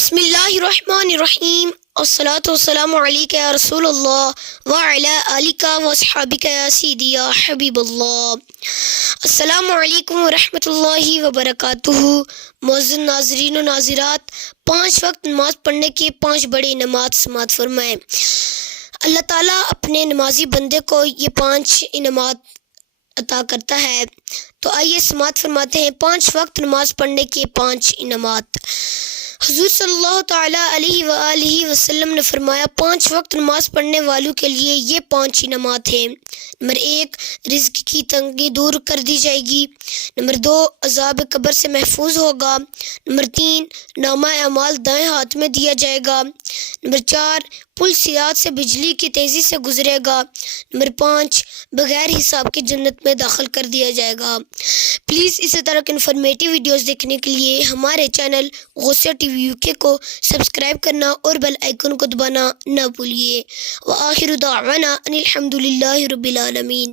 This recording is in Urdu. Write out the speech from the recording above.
بسم اللہ الرحمن الرحیم، الصلاۃ والسلام علیک یا رسول اللہ وعلی آلک واصحابک یا سیدی یا حبیب اللہ۔ السلام علیکم ورحمۃ اللہ وبرکاتہ۔ معزز ناظرین و ناظرات، 5 وقت نماز پڑھنے کے 5 بڑے انعامات سماعت فرمائیں۔ اللہ تعالیٰ اپنے نمازی بندے کو یہ 5 انعامات عطا کرتا ہے، تو آئیے سماعت فرماتے ہیں 5 وقت نماز پڑھنے کے 5 انعامات۔ حضور صلی اللہ تعالیٰ علیہ وآلہ وسلم نے فرمایا، 5 وقت نماز پڑھنے والوں کے لیے یہ 5 انعامات ہیں۔ نمبر 1، رزق کی تنگی دور کر دی جائے گی۔ نمبر 2، عذاب قبر سے محفوظ ہوگا۔ نمبر 3، نامہ اعمال دائیں ہاتھ میں دیا جائے گا۔ نمبر 4، پل صراط سے بجلی کی تیزی سے گزرے گا۔ نمبر 5، بغیر حساب کے جنت میں داخل کر دیا جائے گا۔ پلیز اسی طرح کے انفارمیٹیو ویڈیوز دیکھنے کے لیے ہمارے چینل غوثیہ ٹی وی UK کو سبسکرائب کرنا اور بیل آئیکن کو دبانا نہ بھولیے۔ وآخر دعوانا ان الحمد للہ رب العالمین۔